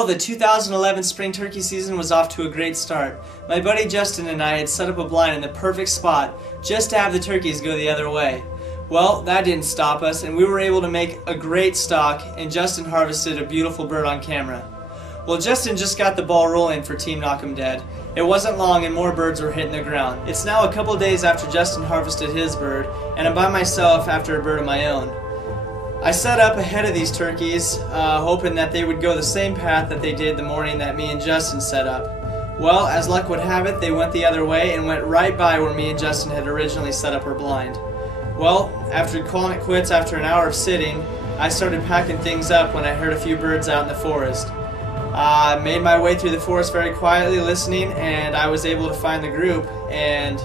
Well, the 2011 spring turkey season was off to a great start. My buddy Justin and I had set up a blind in the perfect spot just to have the turkeys go the other way. Well, that didn't stop us, and we were able to make a great stalk, and Justin harvested a beautiful bird on camera. Well, Justin just got the ball rolling for Team Knock 'em Dead. It wasn't long and more birds were hitting the ground. It's now a couple days after Justin harvested his bird, and I'm by myself after a bird of my own. I set up ahead of these turkeys, hoping that they would go the same path that they did the morning that me and Justin set up. Well, as luck would have it, they went the other way and went right by where me and Justin had originally set up our blind. Well, after calling it quits after an hour of sitting, I started packing things up when I heard a few birds out in the forest. I made my way through the forest very quietly listening, and I was able to find the group. And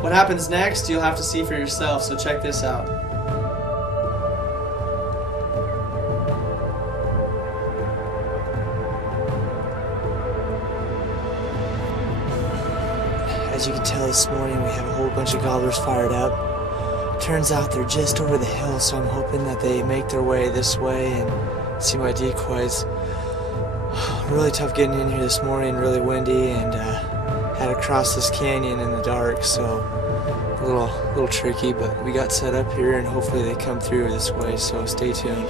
what happens next, you'll have to see for yourself, so check this out. As you can tell, this morning we have a whole bunch of gobblers fired up. Turns out they're just over the hill, so I'm hoping that they make their way this way and see my decoys. Really tough getting in here this morning, really windy, and had to cross this canyon in the dark, so a little tricky, but we got set up here and hopefully they come through this way, so stay tuned.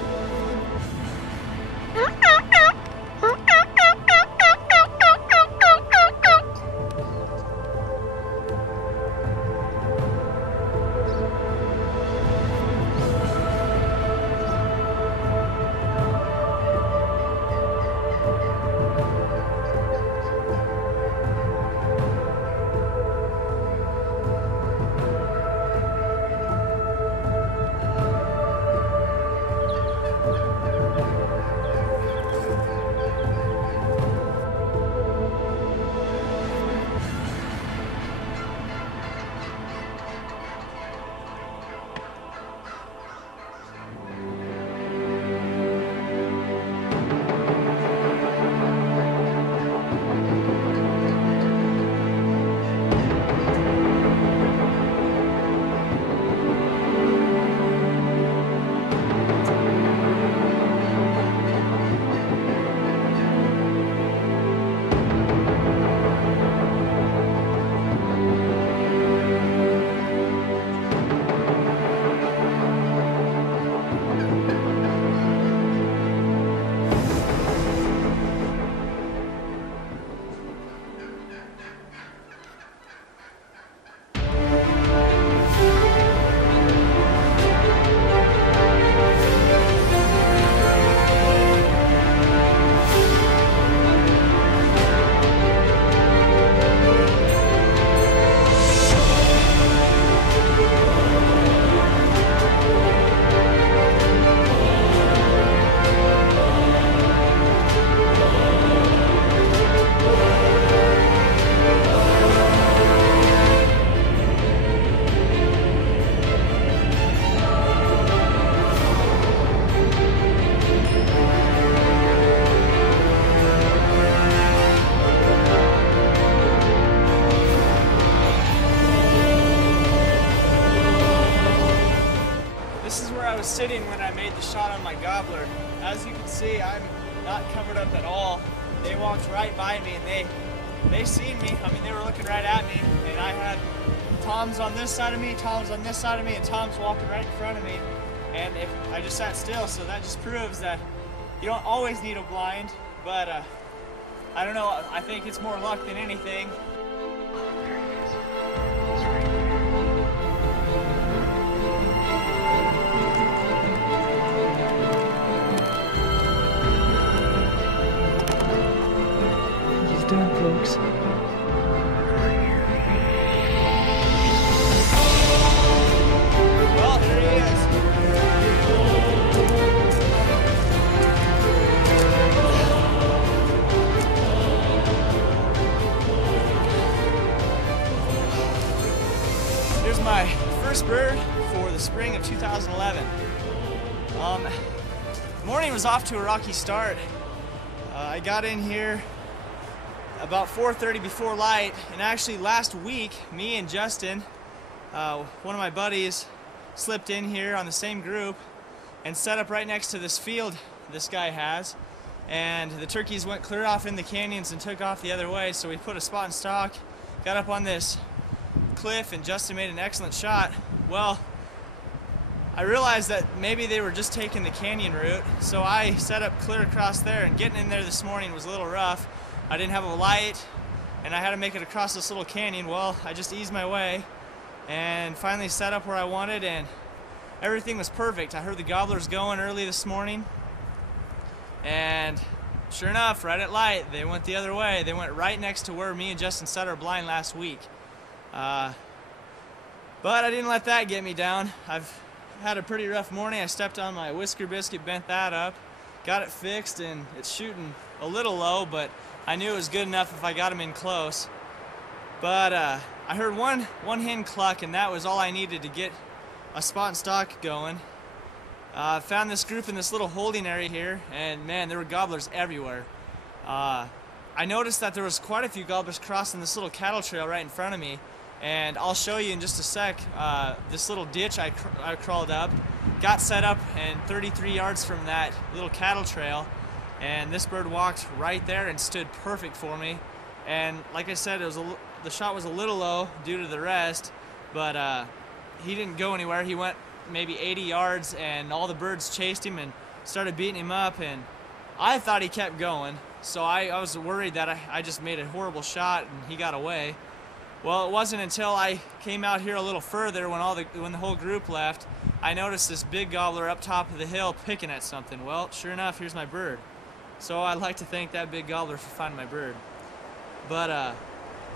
Sitting when I made the shot on my gobbler. As you can see, I'm not covered up at all. They walked right by me and they seen me. I mean, they were looking right at me, and I had Toms on this side of me, Toms on this side of me, and Toms walking right in front of me. And if I just sat still, so that just proves that you don't always need a blind, but I don't know, I think it's more luck than anything. Done, folks. Well, here he is. Here's my first bird for the spring of 2011. The morning was off to a rocky start. I got in here about 4:30 before light, and actually last week, me and Justin, one of my buddies, slipped in here on the same group and set up right next to this field this guy has. and the turkeys went clear off in the canyons and took off the other way. So we put a spot and stalk, got up on this cliff, and Justin made an excellent shot. Well, I realized that maybe they were just taking the canyon route, so I set up clear across there, and getting in there this morning was a little rough. I didn't have a light, and I had to make it across this little canyon. Well, I just eased my way and finally set up where I wanted, and everything was perfect. I heard the gobblers going early this morning, and sure enough, right at light, they went the other way. They went right next to where me and Justin set our blind last week. But I didn't let that get me down. I've had a pretty rough morning. I stepped on my whisker biscuit, bent that up, got it fixed, and it's shooting a little low, but I knew it was good enough if I got him in close. But I heard one hen cluck, and that was all I needed to get a spot and stalk going. Found this group in this little holding area here, and man, there were gobblers everywhere. I noticed that there was quite a few gobblers crossing this little cattle trail right in front of me, and I'll show you in just a sec. This little ditch I crawled up, got set up, and 33 yards from that little cattle trail, and this bird walked right there and stood perfect for me. And like I said, the shot was a little low due to the rest, but he didn't go anywhere. He went maybe 80 yards, and all the birds chased him and started beating him up, and I thought he kept going, so I was worried that I just made a horrible shot and he got away. Well, it wasn't until I came out here a little further when the whole group left, I noticed this big gobbler up top of the hill picking at something. Well, sure enough, here's my bird. So I'd like to thank that big gobbler for finding my bird. But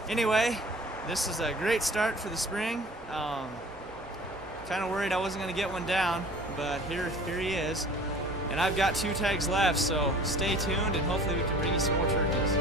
anyway, this is a great start for the spring. Kind of worried I wasn't going to get one down, but here he is. And I've got 2 tags left, so stay tuned, and hopefully we can bring you some more turkeys.